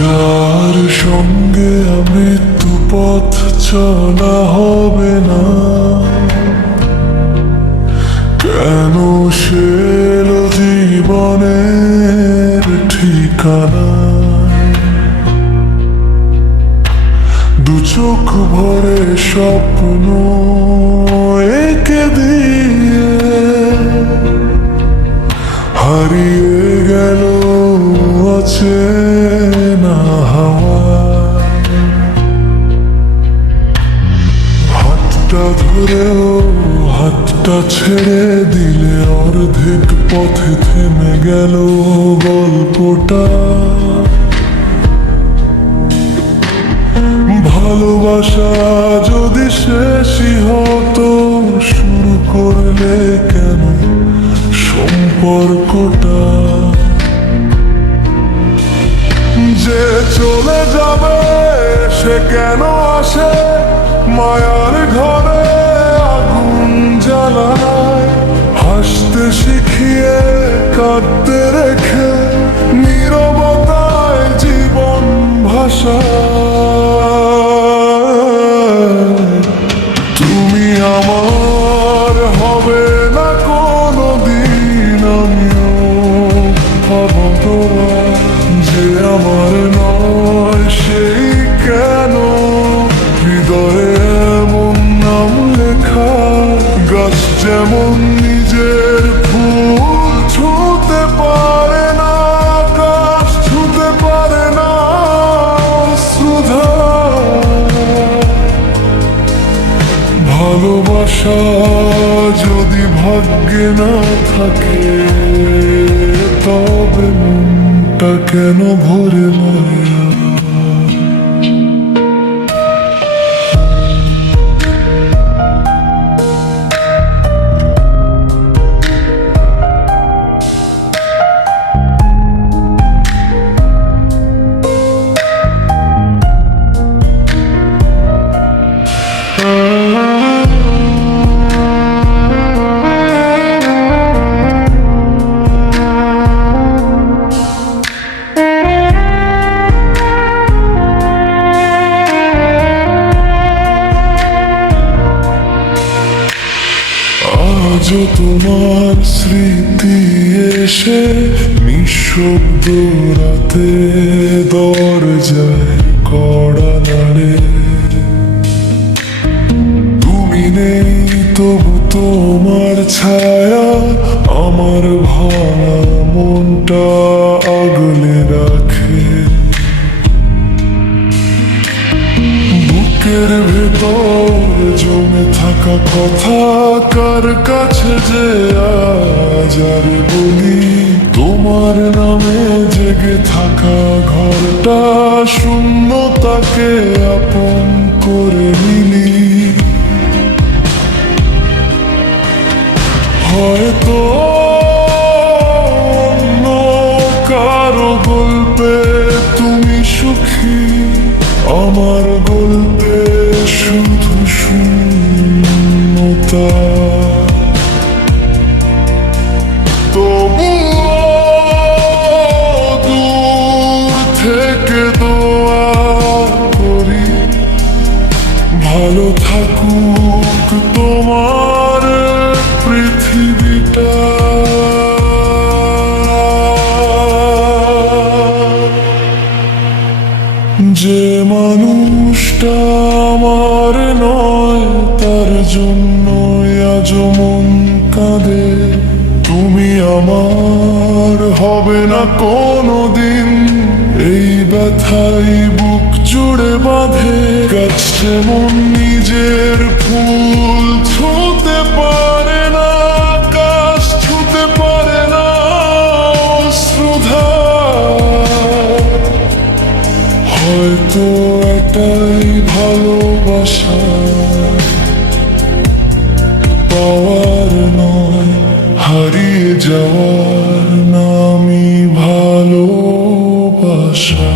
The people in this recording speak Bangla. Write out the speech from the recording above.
যার সঙ্গে মৃত্যু পথ চলা হবে না, কেন সে এলো জীবনের ঠিকানা। দু চোখ ভরে স্বপ্ন এঁকে দিয়ে হারিয়ে গেল অচেনা হাওয়ায়। হাতটা ধরেও হাতটা ছেড়ে দিলে অর্ধেক পথে থেমে গেল গল্পটা। ভালোবাসা যদি শেষই হতো, শুরু করলে কেন সম্পর্কটা? যে চলে যাবে সে কেন আসে মায়ার ঘরে আগুন জ্বালায়? হাসতে শিখিয়ে কাঁদতে রেখে নীরবতায় জীবন ভাষায়। তুমি আমার হবে না কোনো দিন, আমিও হব তোমার। যে আমার নয় সেই কেন হৃদয়ে এমন নাম লেখা? গাছ যেমন নিজের ফুল ছুঁতে পারে না, আকাশ ছুঁতে পারে না সুধা। ভালোবাসা যদি ভাগ্যে না থাকে, তবে মনটা কেন ভরে মরে? আজও তোমার স্মৃতি এসে নিঃশব্দ রাতে দরজায় কড়া নাড়ে। তুমি নেই তবু তোমার ছায়া আমার ভাঙা মনটা আগলে রাখে। বুকের ভেতর জমে থাকা কথা কার কাছে যে আজ আর বলি? তোমার নামে জেগে থাকা ঘরটা শূন্যতাকে আপন করে নিলি। হয়তো অন্য কারো গল্পে তুমি সুখী, আমার গল্পে শুধু শূন্যতা। তবুও দূর থেকে দোয়া করি, ভালো থাকুক তোমার পৃথিবীটা। যে মানুষটা আমার নয় তার জন্য আজ মন কাঁদে। তুমি আমার হবে না কোনো দিন, এই ব্যথাই বুক জুড়ে বাঁধে। গাছ যেমন নিজের ফুল ছুঁতে পারে না, আকাশ ছুঁতে পারে না সুধা। হয়তো এটাই ভালোবাসা, পাওয়ার নয় হারিয়ে যাওয়ার নামই ভালোবাসা।